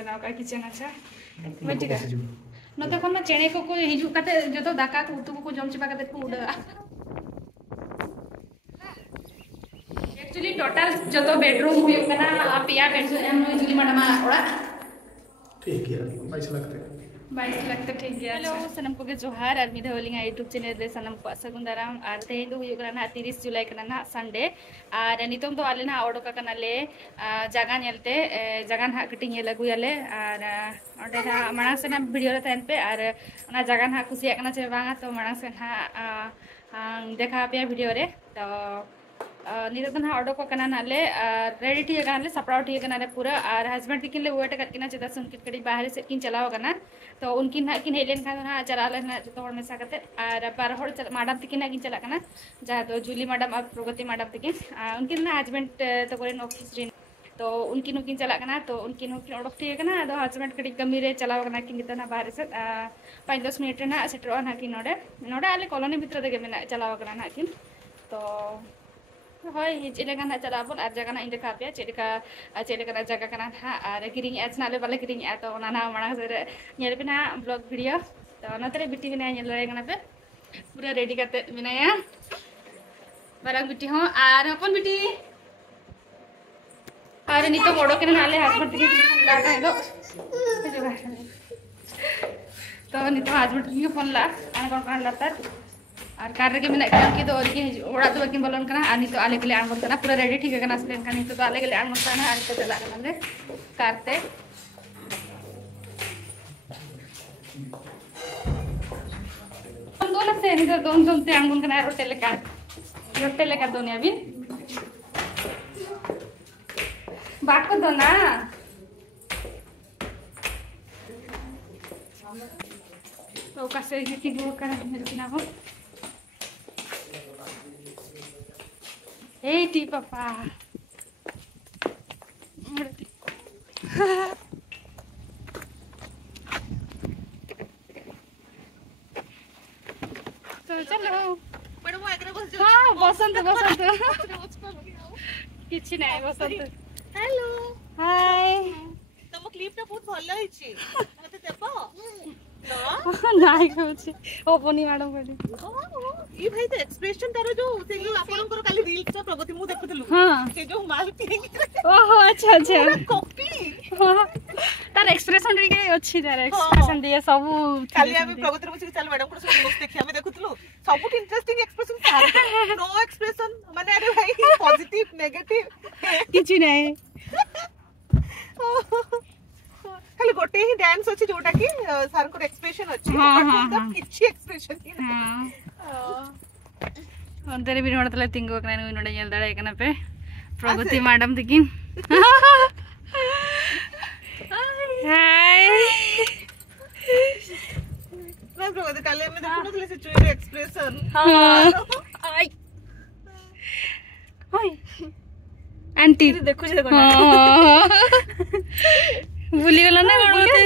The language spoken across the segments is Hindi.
बना का किचन अच्छा बेटिका न देखो मैं चेणे को हिजू काते जो दाका को उतु को जम चिपा काते को उड़ा एक्चुअली टोटल जो बेडरूम हुई कना पिया बेडरूम एम जुली मैडम ओड़ा ठीक है 22 लाख तो ठीक है। हेलो सनम को जोहार और मिधा होलिंगा यूट्यूब चैनल रे सनम को सगुन दाराम और तेहें दो हुई करना 30 जुलाई करना संडे और नितों तो आले ना ओडो का करना ले जगह नेलते जगह ना कटिंग ये लगू याले और ओडे ना मना से ना वीडियो रे तहन पे और ना जगह ना कुछ करना चाहिए बांगा तो मना से ना देखा पे वीडियो रे तो नितो ना ऑर्डर को करना नाले रेडी ठीक है नाले सपराउट ठीक है नाले पूरा और हस्बैंड किन ले वेट करके ना चेता सुन के कड़ी बाहर से किन चलाओ करना तो उनकी ना किन हेलेन का ना चला लेना जो तो में साकते और बार होड़ मैडम तक ना किन चला करना जहाँ तो जूली मैडम और प्रगति मैडम तक उनकी ना हस्बैंड तो कोई ऑफिस तो उनकी नुकिन चला करना तो उनकी नुकिन ऑर्डर ठीक है ना तो हस्बैंड कड़ी कमी रे चलाओ करना किन ना बाहर से 5-10 मिनट ना सेटर ना कि नोडे नोडे आले कॉलोनी भीतर देगे में चलाओ करना ना किन तो হয় চেলেকা না চালাবো আর জায়গা না ইন্ডিয়া কাপিয়া চেলেকা না জায়গা কানা था আর किरिंग एड्स नाले वाले किरिंग तो ना मना से नेल पे ना ब्लॉग वीडियो तो नतरे बिटी बिना नेल रेगना पे पूरा रेडी करते बिना या बारंग बिटी हो और अपन बिटी और नी तो बड़ो के नाले हस्बैंड के लाटा है तो नी तो हस्बैंड के फोन ला आने कौन लाता और कार रे मिना की तो ओड़ा तो बाकी बोलन कना आनी तो आले के लिए आनमन कना पूरा रेडी ठीक है कना स्लेन कनी तो आले के लिए आनमन कना आनी तो चला कना ले कारते दोनों से नहीं तो दोनों से आनमन कना रोटे ले का दोनिया भी बाको दो ना तो कैसे ठीक वो करा मेरे ना हो Hey, टी पापा तो चलो हाँ बसंत किछि नहीं बसंत हेलो हाय तम क्लिप टा बहुत भलो हिची मते देबो नाही कहउछि ओपनी मैडम कहली ई भाई तो एक्सप्रेशन तारो जो से आपन को काली रील्स तो प्रगति मु देखुतलु हां के जो माल पिंग ओहो अच्छा कॉपी तार एक्सप्रेशन रे के अछि तार एक्सप्रेशन दिए सब खाली हम प्रगति रे चल मैडम को सब रील्स देखि हम देखुतलु सब इंटरेस्टिंग एक्सप्रेशन तार नो एक्सप्रेशन माने अरे भाई पॉजिटिव नेगेटिव किछि नहीं खाली गोटे ही डांस अछि जोटा की सर को एक्सप्रेशन अछि मतलब किछि एक्सप्रेशन की हां अंदर भी नोडतले तिंगो कने नोडे येल दडे कने पे प्रगति मैडम दिकिन हाय मैं प्रगति काले में देखुनथले से चुई एक्सप्रेशन हां आई ओय आंटी देखु जे कोन भूली गलो ना कोन होते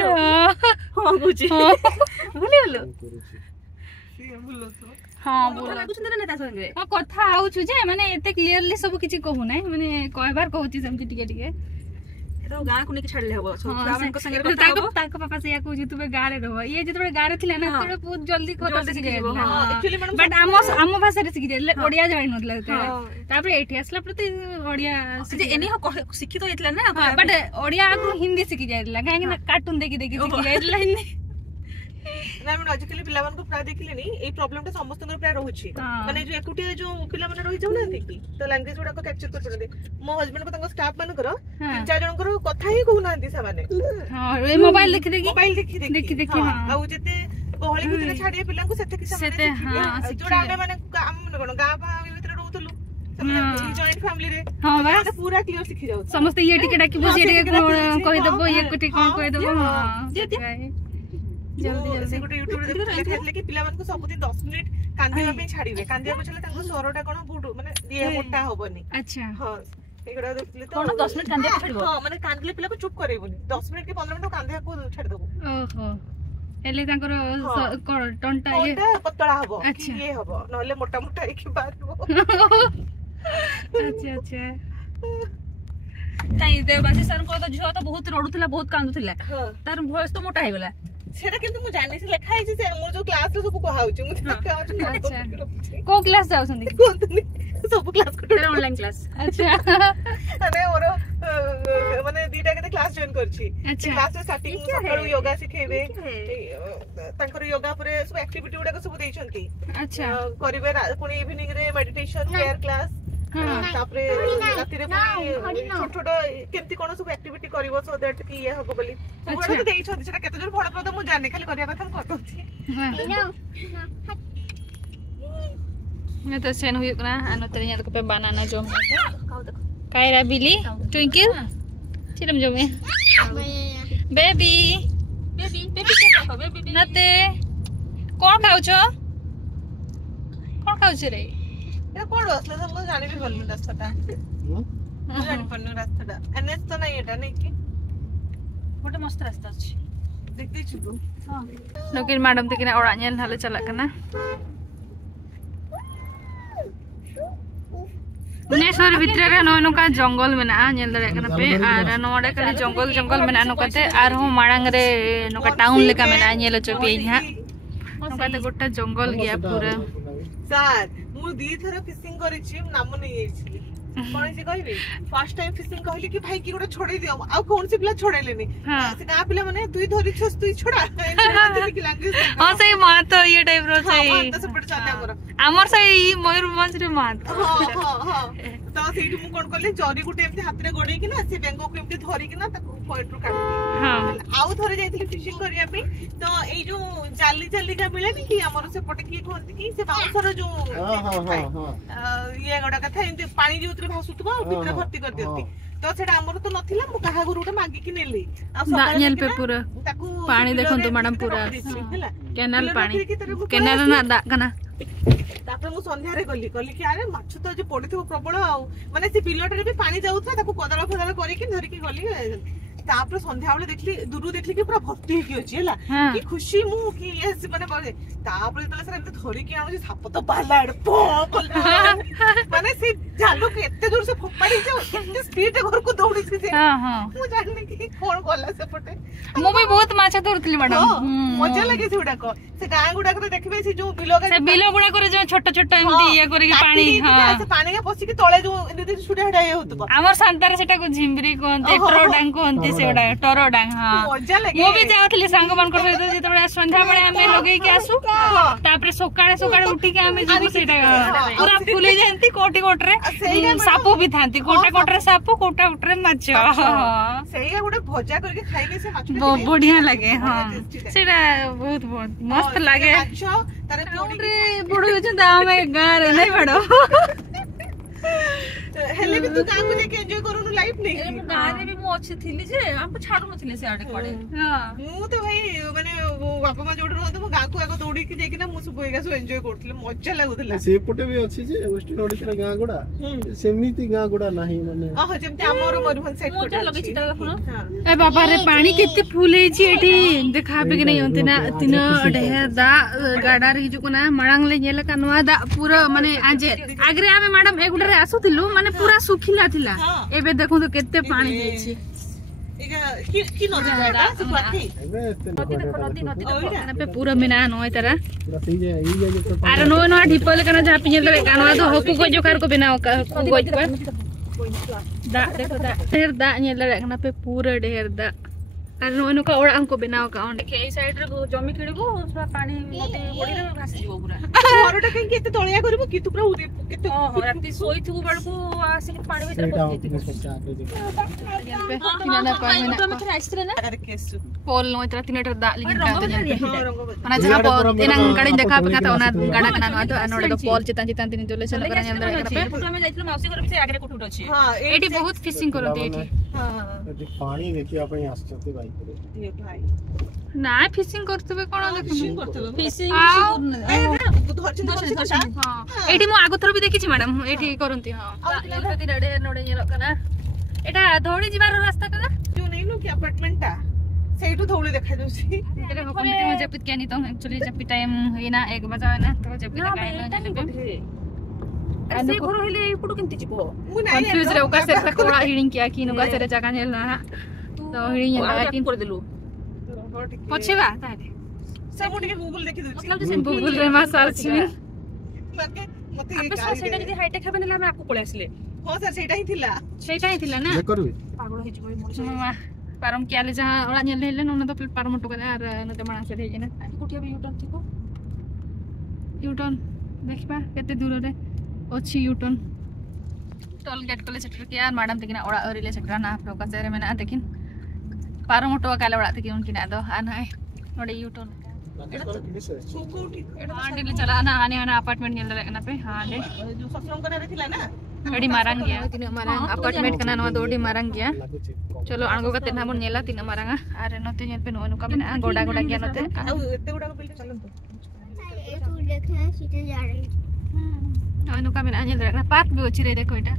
हां बुझी भूली गलो सी भूलो तो हां बोला लागु छन नेता संगे हां कथा आउ छु जे माने एते क्लियरली सब किछि कहू नै माने कहबार कहूची समझी टिके टिके तो गां को नेके छाडले हबो छावन को संगे कथा हबो ताको पापा से या कहू जे तुबे गारे रहबो ये जेतबे गारे थिले ना तोरे बहुत जल्दी कथा सिखि जाइबो हां एक्चुअली मैडम बट आम भाषा रे सिखि जाइले ओडिया जानि नथला तापर एठी आसला प्रति ओडिया जे एनी हो सिखि तो इतला ना बट ओडिया आगु हिंदी सिखि जाइला काहे ना कार्टून देखि देखि सिखि जाइला हिंदी ना मैं आजकल पिलावन को प्राय देखिले नी ए प्रॉब्लम टा समस्त को प्राय रहउछि माने जो एकुटिया जो पिला माने रहि जाउ ना देखि तो लैंग्वेज गुडा को कैप्चर कर परदे मो हस्बैंड को तंग स्टाफ मान करो 3-4 जन को कथा ही कहू ना दिसा माने हां ए मोबाइल देखि देखि हां आ जते गहली भितरे छाडिया पिला को सेते किसा सेते हां जोडा आमे माने हम कोन गा भा भितरे रहउतलु जॉइंट फैमिली रे हां बस पूरा क्लियर सिखि जाउ समस्त ये टिके डाकी बस ये टिके कहि दबो ये कुटी कोन कहि दबो हां जल्दी से गोटे यूट्यूब रे देखले कि पिला मन को सब दिन 10 मिनिट कांदिया पे छाडीबे कांदिया को छले ताको स्वरटा कोन बुडू माने ये मोटा होबनी अच्छा हां एगडा देखले तो 10 मिनिट कांदिया छाडबो हां माने कांदले पिला को चुप करेबोनी 10 मिनिट के 15 मिनिट कांदिया को छाड दबो ओहो एले तांकर टंटा ये पतला हबो कि ये हबो नहले मोटा मोटा एक बारबो अच्छा अच्छा काई देवबासी सर को तो झियो तो बहुत रडुथिला बहुत कांदुथिला तार भॉइस तो मोटा हेगला सेटा किंतु मु जानि से लिखा है से मोर जो क्लास रे सब कहाउची मु अच्छा को क्लास जाउसंदी सब क्लास को ऑनलाइन क्लास अच्छा अरे और माने दीटा के क्लास जॉइन करछि क्लास रे स्टार्टिंग सकाळु योगा सिखेबे तांकर योगा परे सब एक्टिविटी उडा सब देइ छंती अच्छा करिवे पुनी इवनिंग रे मेडिटेशन केयर क्लास तापरे राती रे छोट छोट केमती कोन सब एक्टिविटी करिवो सो दैट कि ये हबो बोली सब देइ छंती सेटा केते जोर फलप्रद मु जाने खाली करिया कथा करतोछि मैं तो सेन हुई कना अनु तरिया तो पे बनाना जो कायरा बिली ट्विंकल चिरम जो में बेबी बेबी बेबी के खाओ बेबी नते कोन खाउ छ कोन खाउ छ रे ए कोन असले हम जानि भी बोलनु रास्ताटा जानि पन्नु रास्ताटा एनएस तो नहीं एटा नहीं कि गोटे मस्त रास्ता अछि देखि छु हां नकिन मैडम ते किना ओरा नेल हाले चला कना नेसर भितर रे नो का जंगल मेना नेल दरे कना पे आर नोडे का जंगल जंगल मेना नो कते आर हो माडंग रे नो का टाउन लेका मेना नेल चपे इहा नो कते गोटा जंगल गया पूरा सर मु दी थरा फिशिंग करि छी नाम नै एछि कोन से कहबी फर्स्ट टाइम फिशिंग कहली कि भाई की गोटा छोड़े दियो आ कोन से पिला छोड़ेलेनी से का पिला माने तुई धरि छस तुई छोड़ा हां से मां तो ये टाइप रो छै हां तो सब चले हमर से मयूरभंज रे मां हां हां तो सेठी मु कोन करले जरी गुटे एमती हाथ रे गोडे कि ना से बेंगो को एमती धरि कि ना ताको पॉइंट रो काट हां आउ थरे जाइथिली फिशिंग करिया पे तो एई जो जाली जाली का मिले नी कि हमर से पटे की कहत कि से बाउसर जो हां हां हां ये गोडा कथा एमती पानी जो उतरे भासुतबा भितर भर्ती कर देती तो सेटा हमर तो नथिला मु काहा गुरुटा मागी कि नेली आ नानियल पे पूरा ताकू पानी देखंतु मैडम पूरा कैनाल पानी कैनाल ना दा कना तापर मु संध्या रे गली कि अरे माछ तो जे पडिथो प्रबल आ माने से बिलटे रे भी पानी जाउथा ताकू कदरा फदरा करी कि धरि कि गली तापर संध्या वाले देखली दूरु देखली कि पूरा भर्ती की अछि हला कि खुशी मु कि ये माने करे तापर तले सर एते धरि कि आनु साप तो बालाड पो माने से जालू के एते दूर से फोपाडी जाओ एते स्पीड घर को दौड़ी से हां हां मु जानि कि कोन गला से पटे मु भी बहुत माछ धरतली मैडम मजा लागे से उडा को से गां गुडा को देखबे से जो बिलो गुडा करे जो छोट छोट एमती ये करी पानी हां से पानी के पसी के तळे जो एते सुडा हडा होतबो हमर सांतार सेटा को झिमरी कोनते टरो डांग कोनते सेडा टरो डांग हां मजा लागे मु भी जाउतली संग मन कर सहित जेतबे संध्या बेले हमें लगई के आसु तापरे सकाळे सकाळे उठी के हमें जीव सेटा पूरा फुले जानती कोटी कोटरे सापो भी थांती कोटा कोटरे सापो कोटा कोटरे माछ सेया गुडे भजा करके खाइ के से माछ बढ़िया लागे हां सेटा बहुत बहुत मस्त लागे माछ तारे कोटरे बुडो छ दामे गार नै बडो हेले भी तू गां को लेके एन्जॉय करूनु लाइफ नहीं गां रे भी मु अच्छे थिली जे हमको छाडु नथिले से आडे पड़े हां मु तो भाई माने बापा मा जोड रहत मु गां को आगो दौड़ी के जेकी ना मु सब एगा सो एन्जॉय करथले मजा लागुतला से पटे भी अछि जे वेस्टर्न ओडिसा गां गुडा सेमिति गां गुडा नाही माने हां जेमते हमर मरुभन साइड कोटा लगे छी त देखुनो ए बाबा रे पानी केते फुल हे छी एठी देखाबे के नहीं होते ना तीन ढेर दा गाडा रे हिजु कोना मळंग ले नेला कनवा दा पूरा माने आजे आगरे आमे मैडम एक गुडा रे आसुतिलु माने पूरा सुखिला थिला एबे देखो तो केते पानी दे छी एगा की नदी गाडा सुपाती एबे नदी देखो नदी पे पूरा मिना नय तारा पूरा सही जे ई जे तो अरे नो नो ढिपल कना जा पिने ले कानवा तो हकु को जोकार को बिना को गोज पर दा देखो दा ढेर दा नेल रे कना पे पूरा ढेर दा अरे नो नो का ओड़ा अंको बिनाओ का ओंडे के साइड रे जमी किडबो पूरा पानी नदी बडी रे भासी जीवो पूरा घरटा कहीं केते तळिया करबो कि तू पूरा उदे केते राती सोइथु बडको आसी पानी भीतर पहुंची पे किनाना पानी ना तो आइसरे ना अरे केसु पोल नो इतना तीन दा लिंग ना जहां पो इनंग गाड़ी देखा पे का ओना गाडा कना तो अनोडे को पोल चितान चितान तीन जोले चला कर अंदर पे फोटो में जाइतलो मौसी घर से आगे कोठुट अछि हां एठी बहुत फिशिंग करते एठी हां पानी देखि अपन आसते भाई ये भाई ना फिशिंग करतबे कोन देखु फिशिंग हां एठी मु आगो थर भी देखि छी मैडम एठी करंती हां लेलती नडे नडे नेलो कना एटा धौड़ी जिबार रास्ता कदा जो नै नो कि अपार्टमेंट ता सेठू धौड़ी देखा जोसी तेरे हुकुमती में जपित क्या नहीं तो एक्चुअली जपित टाइम है ना 1 बजे है ना तो जपित का से घर हेले एपटु केंति जिवो मु नाही कंफ्यूज रे ओका से तक ओड़ा हिडिंग किया कि नुका से जगह नेल ना तो हिडिंग ना कि कर देलु पछेबा ताले सब मुटे गूगल देखि दउछि मतलब जे गूगल रे मा सर्च मते मते आपे सर सेटा जदी हाईटेक हेबे नेला हम आपको पळे आसले हां सर सेटा ही थिला ना करबे पागल हे जिवो मोर से पारम कियाले जहाँ ओड़ा नेल हेले न तो पारम टुक आर न ते माना से देजना कुटिया भी यूटर्न थिको यूटर्न देखबा केते दूर रे अछि यूटर्न टोल गेट कोले सेटर के यार मैडम तकिना ओड़ा अरिले सेटर ना प्रोका सेरे मेना देखिन पारम टो काले ओड़ा तकि उनकिना दो आना है नोडे यूटर्न आंडे चला ना आने आना अपार्टमेंट नेल ना पे हां दे जो ससुरम कने रे थिला ना अडी मारंग गया तीन मारंग अपार्टमेंट कना नवा दोडी मारंग गया चलो आंगो कते ना बन नेला तीन मारंग आरे नते नेल पे नो का मेना गोडा गोडा गया नते आ एते गुडा को बिल्डिंग चलन तो तू देखना सीधे जा रही नो का मेना नेल ना पार्क भी अछि रे देखो एटा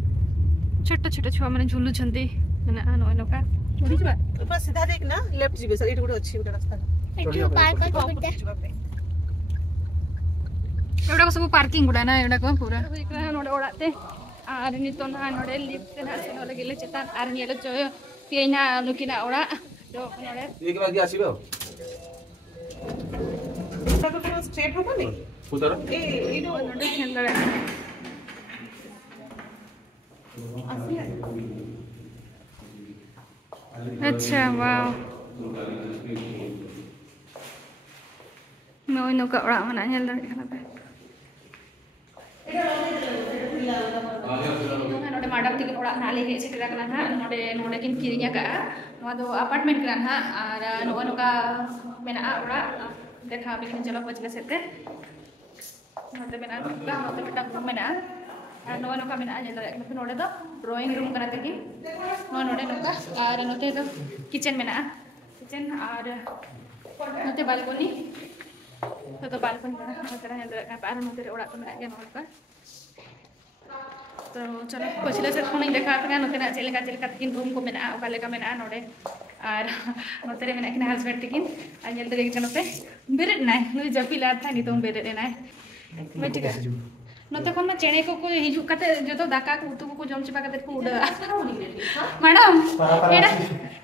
छोटो छोटो छुआ माने झुलु छंती ना नो का छोड़ी जबा बस सीधा देख ना लेफ्ट जीबे सर एटे गुडा अछि गुडा रास्ता तू पार्क कर बेटा एवडा सब पार्किंग गुडा ना एवडा को पूरा नोडे ओडाते आर नितो ना नोडे लिफ्ट ना से नोले गेले चेतान आर नेले जो पेना नुकिना ओडा जो नोडे एक बार आसीबे तो कोनो स्ट्रेट होबा नहीं उधर ए नो नोडे खेलरे अच्छा वाओ मैं नो का ओडा मना नेल रे kana पे नोडे मैडम तिकिन ओड़ा नाले हे सेटरा कना ना नोडे नोडे किन किरिया का नवा दो अपार्टमेंट कना ना आर नवा नोका मेना ओड़ा देखा बिकिन चलो पचले सेते नोडे मेना का नोते बेटा रूम मेना आर नवा नोका मेना जेल रे नोडे दो ड्राइंग रूम कना तकि नोडे नोका आर नोते दो किचन मेना किचन आर नोते बालकनी तो बालकनी कना नोते जेल रे पार नोते ओड़ा को मेना के नोका तो चलो पछिला से फोन देखा था नोते ना चलेका तकिन रूम को मेना ओका लेका मेना नोडे आर नोते रे मेना किन हस्बैंड तकिन आ नेल दे नोते बेरे नाय नुई जपिला था नि तो बेरे नाय बेटिका नोते कोन में चेणे को हिजु कते जो तो दाका को उतु को जम चिपा कते को उड मैडम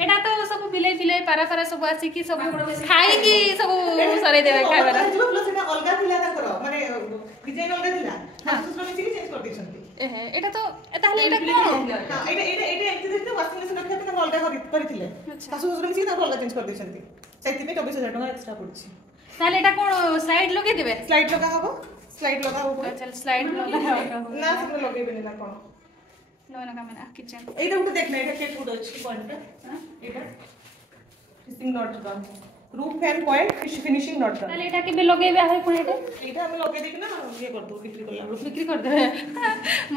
एडा तो सब बिले पारा सब आसी की सब खाई की सब सरे देबे खाइबा जो प्लस एटा अलगा थिला ना करो माने डिजाइन अलगा थिला ससुर में चेंज कर देछंती एटा तो ताहले एटा कोन हां एटा एक्चुअली देखते वाशिंग मशीन रखा था अलगा करिथिले ससुर में सीधा अलगा चेंज कर देछंती सेति में 24000 टका एक्स्ट्रा पड़छि ताहले एटा कोन साइड लगे देबे स्लाइड लगा हबो चल स्लाइड लगा ना सब लगे बिना ना कोन नोना का मेना किचन एटा उठे देखना एटा के फूड अछि पॉइंट हां एटा फिनिशिंग नॉट का roof fan point finishing not का ताले एटा के बे लगे बे है कोन एटा एटा हम लगे देख ना ये कर दो बिक्री कर देबे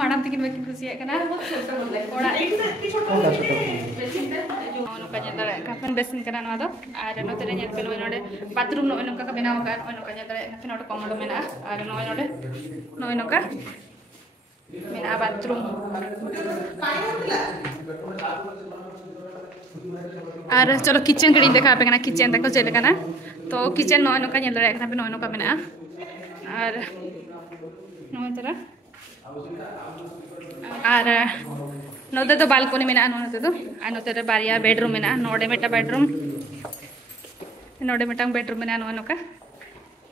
मैडम तकिन बेकिन खुशी है कना बहुत छोटा बोले ओड़ा एटा इतनी छोटा बेसिन पे जो नो का जंदर काफन बेसिन कना न दो आर नो तेरे नेल पे नोडे बाथरूम नो का बनाओ का नो का जंदर काफन नोडे कमोडो मेना आर नोडे नो का मेना बाथरूम आर चलो किचन कड़ी देखा पे कना किचन तक चले कना तो किचन नो का नेल रे कना पे नो का मेना आर नो तेरा आर नोते तो बालकनी में नोते तो आ नोते बारिया बेडरूम में नोडे मेटा बेडरूम बेडरूम में नो का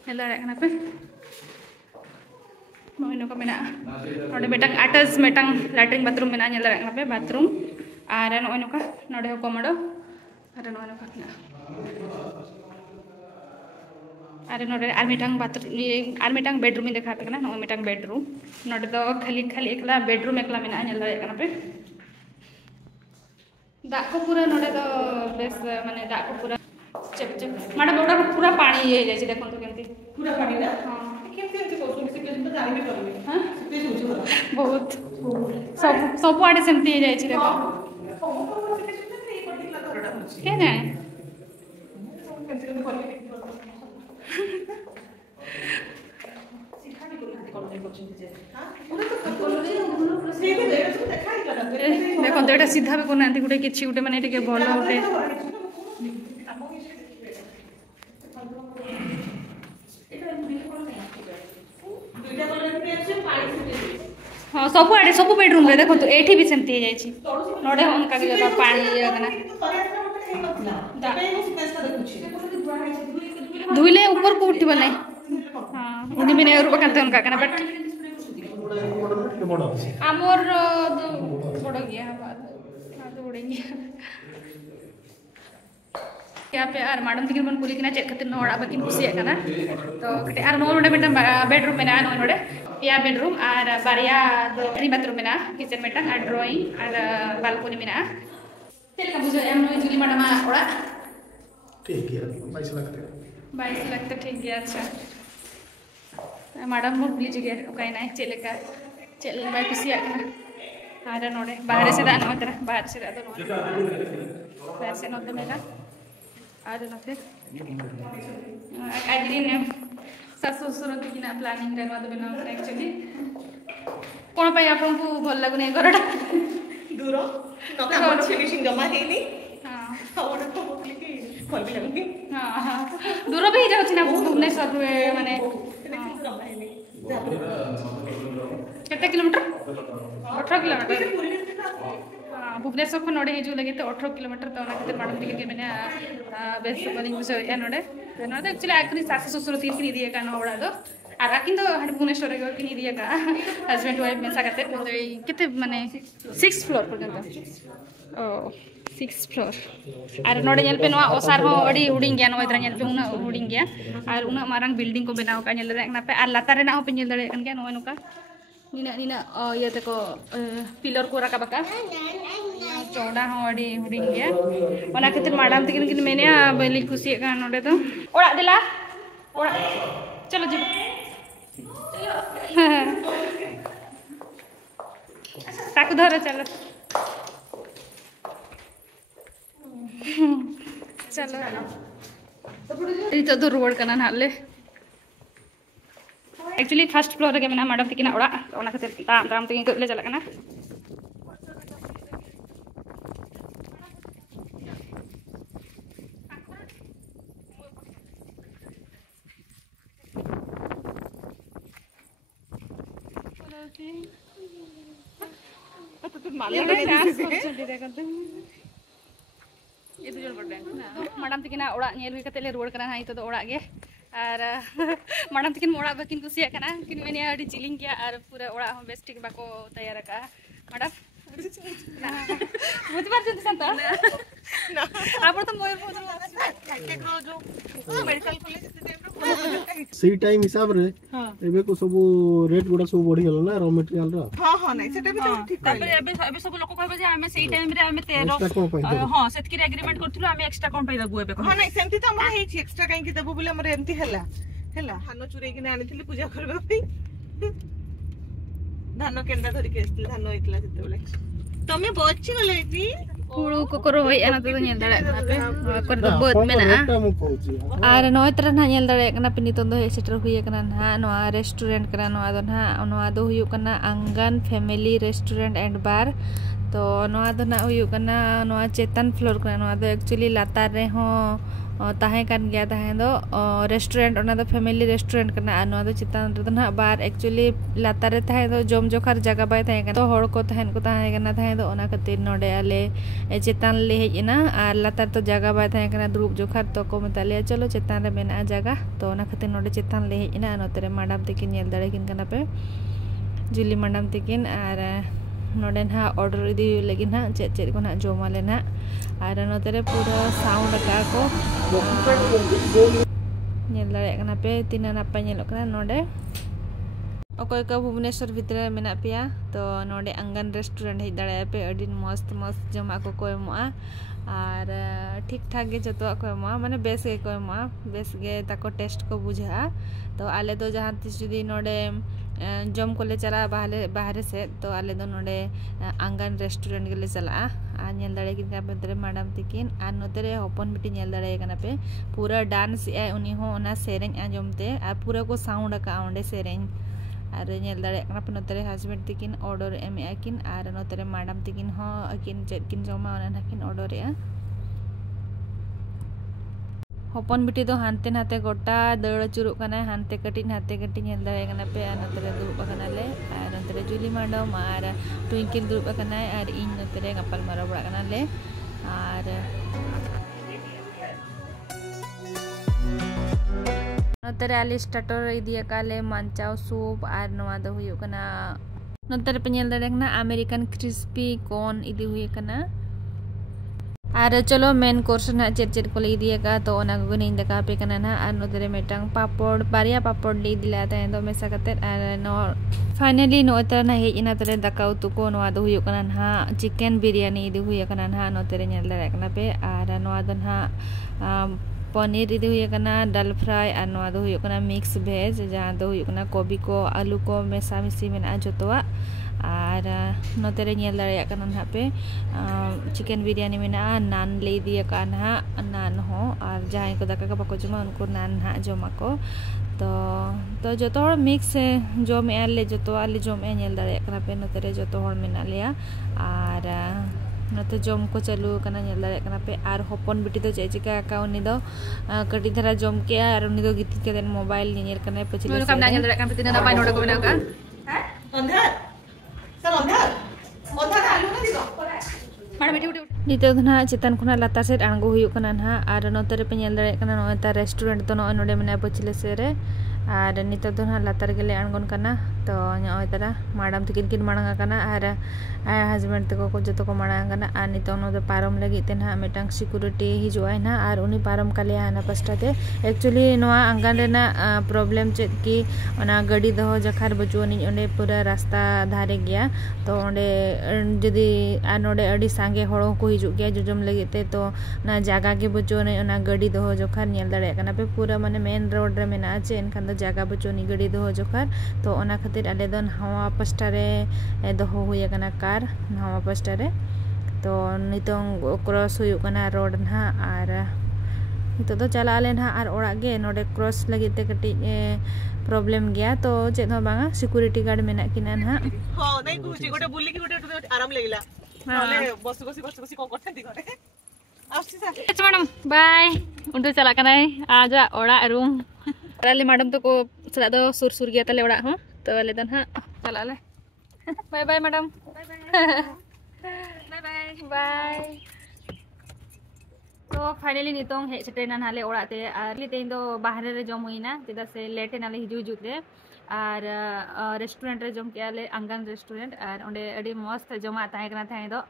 हेला रखना पे नो का मेना नोडे मेटंग अटैच मेटंग लैट्रिन बाथरूम में हेला रखना पे बाथरूम आर नो का नोडे कोमोडो आर नो का अरे नोडे आर्मीटांग बाथरूम आर्मीटांग बेडरूम में देखा पे ना नो मिटांग बेडरूम नोडे तो खाली एकला बेडरूम एकला में हेला रखना पे दा को पूरा नोडे तो बेस माने दा को पूरा चप मैडम ओटा पूरा पानी ये जाय छै देखन तो केंती पूरा पानी ना हां केंती कोसो सिचुएशन तो जानि भी करबे हां सिचुएशन होछ बहुत सब आडे सेमती जाय छै देखो के जाय देखो तो एटा सीधा भी कोना गुटे किछि गुटे माने टिके भलो गुटे हाँ हाँ सब बेडरूम रे देखो तो एठी भी सेमती जाई छी नोडे उनका के जगह पानी कना धुइले ऊपर को उठी बनै हां उनी बिना और बकते उनका कना बट आमोर बड़ गया हां तो उड़ेंगे यहाँ पे और मैडम तक बन कुली चेक खातिर नोड़ा बकिन कुसिया कना तो कटे और नोडे मिटन बेडरूम में नोडे पिया बेडरूम और बारिया ड्री बाथरूम में किचन मिटन और ड्राइंग और बालकनी में चल का बुझो एम नो जुली मैडम ओड़ा ठीक है 22 लाख 22 लाख तो ठीक है अच्छा मैडम मुझे जगह ओकाइना चल का चल बाय कुसिया कना और नोडे बाहर से दान होतरा बाहर से दादो बाहर से नोते मेरा आज नथे आज दिन सासु ससुर की ना प्लानिंग रे मत बना एक्चुअली कोन पय आपन को भल लागुने घरटा दूर नका मन फिनिशिंग जमा हेनी हां ओडा को बोली कि भल भी लागुनी हां दूर भी जाउ छी ना भुवनेश्वर माने जमा हेनी कितने किलोमीटर 18 किलोमीटर भुवनेश्वर को नोड़े हिजू लगे तो 18 किलोमीटर तो ना खातिर मैडम टिके मैंने बेस बनिंग से या नोड़े एक्चुअली आकनी सासु ससुर तीन की दिए का नोड़ा दो और आकिन तो हट भुवनेश्वर के की दिए का हस्बैंड वाइफ में सा करते कितने माने 6 फ्लोर पर्यंत ओ 6 फ्लोर और नोड़े पे नवा ओसार हो अड़ी हुडिंग गया नोय पे उना हुडिंग गया और उना मारंग बिल्डिंग को बनाव का ना पे और लातार रे ना हो पे नेल दड़े गया नोय नुका नीना ये तको पिलर को रखा बका चौड़ा हो अड़ी हुडिंग गया ओना खातिर मैडम तकिन किन मेने बली खुशी का नोडे तो ओड़ा दिला ओड़ा चलो जी ताकू धरो चलो चलो तो रोड करना नाले एक्चुअली फर्स्ट फ्लोर के मेना मैडम तकिन ओड़ा ओना खातिर ताम ताम तकिन को ले चला कना मैडम तकिन ओड़ा नेल हुई कते ले रोड करना हाई तो ओड़ा गे और मैडम तकिन ओड़ा बकिन कुसिया कना किन मेने अड़ी जिलिंग गया और पूरा ओड़ा हम बेस्ट ठीक बाको तैयार का मैडम बुझ बार जंत संत ना आपण तो मोय बुझ के जो मेडिकल कॉलेज सही टाइम हिसाब रे एबे को सब रेट गुडा सब बढ़ी गेल ना रॉ मटेरियल रो हां हां नहीं सेटा भी तो ठीक तापर एबे सब लोग कहबे जे हमें सही टाइम रे हमें 13 हां सेत की एग्रीमेंट करथुलो हमें एक्स्ट्रा कोन पे दबु एबे हां नहीं सेमती तो हमरा हेछि एक्स्ट्रा काई की दबु बोले हमर एमती हला धान चुरे कि आनिथिली पूजा करबा पे धान केंडा धरि के आस्थिल धान होइतला सेते बोले तमे बच्ची गले जी कुळु कोकरो होय एना तो नेल दड़े ना पे कर दो बद में ना आर नोय तरह ना नेल दड़े कना पे नितन दो सेटर हुई कना ना नोआ रेस्टोरेंट कना नोआ दो हुई कना अंगन फैमिली रेस्टोरेंट एंड बार तो नोआ दो ना हुई कना नोआ चेतन फ्लोर कना नोआ दो एक्चुअली लातार रे हो ताहे कान गया ताहे दो रेस्टोरेंट ओना दो फैमिली रेस्टोरेंट कना आ नोआ दो चितान रे दो ना बार एक्चुअली लातार रे ताहे दो जम जोखार जगह बाय ताहे कना तो हड़ को ताहेन को ताहे कना ताहे दो ओना खातिर नोडे आले चितान ले हेजना आर लातार तो जगह बाय ताहे कना द्रुप जोखार तो को मताले चलो चितान रे मेना जगह तो ओना खातिर नोडे चितान ले हेजना नोतरे मैडम तकिन नेल दड़े किन कना पे जुली मैडम तकिन आर नोडे ना ऑर्डर इदी लेकिन ना चेक को ना जोमाले ना और नोतरे पूरा साउंड का को नेल दड़े कना पे तीना नापा नेलो कना नोडे ओकोय का भुवनेश्वर भितर मेना पिया तो नोडे अंगन रेस्टोरेंट हे दड़े पे अडी मस्त मस्त जमा को एमोआ और ठीक ठाक गे जतो को एमोआ माने बेस गे को एमोआ बेस गे ताको टेस्ट को बुझा तो आले दो जहां तिस जुदी नोडे जम को ले चला बाहर से तो आले दो नोडे अंगन रेस्टोरेंट के ले चला आ नेल दड़े किन का बदरे मैडम तकिन आ नोतरे ओपन मिटी नेल दड़े कना पे पूरा डांस ए उनी हो ओना सेरेन आजमते आ पूरा को साउंड का ओंडे सेरेन और नेल दड़े कना पे नोतरे हस्बैंड तकिन ऑर्डर एम आकिन और नोतरे मैडम तकिन हो अकिन चेत किन जमा ओना नकिन ऑर्डर ए हपन बिटी दो हानते नाते गोटा दड़ चुरुक कना हानते कटिन नाते कटिन नेल दाड़े कना पे आर नतरे दुरुब कना ले आर नतरे जुली मैडम आर ट्विंकिल दुरुब कना आर इन नतरे गपाल माराव बड़ा कना ले आर नतरे आली स्टार्टर इदिया काले मांचाव सूप आर नवा दो हुयु कना नतरे पे नेल दाड़े कना अमेरिकन क्रिस्पी कॉर्न इदी हुयु कना आर चलो मेन कोर्स ना चेर को ले दिएगा तो ओना को नहीं दका पे कना ना आर नोतरे मेटांग पापड़ बारिया पापड़ ले दिला ता दो मेसा कते आर नो फाइनली नो तर ना हे इना तरे दका उतु को नवा दो हुयो कना ना चिकन बिरयानी इदि हुयो कना ना नोतरे नेल दाड़े कना पे आर नवा दो ना पनीर इदि हुयो कना दाल फ्राई आर नवा दो हुयो कना मिक्स वेज जहां दो हुयो कना कोबी को आलू को मेसा मिसी मेना जोतोआ आर नोतरे नेल दाड़े कना ना पे चिकन बिरयानी मेना नान ले दिया का ना नान हो और जहां को दाका का बको जमा उनको नान हा जमा को तो जो तो मिक्स जम एले जो तो आले जम नेल दाड़े कना पे नोतरे जो तो हर मेना लिया और नते जम को चालू कना नेल दाड़े कना पे आर हपन बिटी दो चिका का उनी दो कटी धरा जम के आर उनी दो गिति के मोबाइल नेल कना पे चिले काम नेल दाड़े कना पे तिना पाई नोडो को बना का अंधार सर अंधार आलू ना दिगो नितो ना चितान खुना लाता सेट आंगो हुयु कना ना आर नोतरे पे नेल दाड़े कना नोता रेस्टोरेंट तो नो नोडे मने पछिले सेरे आर नितो तो ना लातार गेले आंगोन कना तो न्योय तरा मैडम तकिन किन मांगा कना आर हस्बैंड तको को जतो को मांगा कना आर नितो नो पारम लगी ते ना मेटांग सिक्योरिटी हिजुआय ना आर उनी पारम काले आना पस्टाते एक्चुअली नोआ आंगान रेना प्रॉब्लम चेत की ओना गाड़ी दहो जखार बचुनी ओंडे पूरा रास्ता धारे गया तो ओंडे जदी आ नोडे अडी सांगे हड़ो को हिजु गया जुजम लगी ते तो ना जागा के बचुनी ओना गाड़ी दहो जखार नेल दाड़े कना पे पूरा माने मेन रोड रे मेना आछे एनखान दो जागा बचुनी गाड़ी दहो जखार तो ओना खातिर आले दो नहावा पस्टारे दहो हुय कना कार नहावा पस्टारे तो नितों क्रॉस हुय कना रोड ना आर नितो तो चला आले ना आर ओड़ा गे नोडे क्रॉस लगी ते कटी प्रॉब्लम गया तो चेत हो बांगा सिक्योरिटी गार्ड मेना किना ना हां नहीं कुछ गोटे बुल्ली की गोटे आराम लेगिला नले बस बसी को करते दी घरे आउसी सा अच्छा मैडम बाय उंडो चला कना आजा ओड़ा रूम राले मैडम तो को चला दो सुर गया तले ओड़ा हो तो वाले दन हां चला ले बाय बाय मैडम बाय तो फाइनली नितों हे सेटेना नाले ओड़ाते आर लितें दो बाहरे रे जम हुईना चेदा से लेटे नाले हिजु हिजु रे आर रेस्टोरेंट रे जम के आले अंगन रेस्टोरेंट आर ओंडे अडी मस्त जमा ताहे कना थाहे दो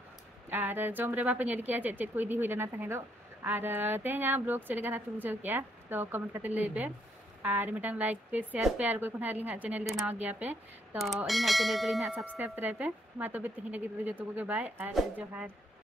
आर जम रे बापे नेल किया चेत को इदी हुइलना थाहे दो आर तेना ब्लॉग चले गना बुझाव किया तो कमेंट करते ले पे और मिटांग लाइक पे शेयर पे और कोई कोना लिंक चैनल रे नाव गया पे तो लिंक चैनल रे ना सब्सक्राइब करे पे मा तो बे तहिन लगी जो तो के बाय और जोहार।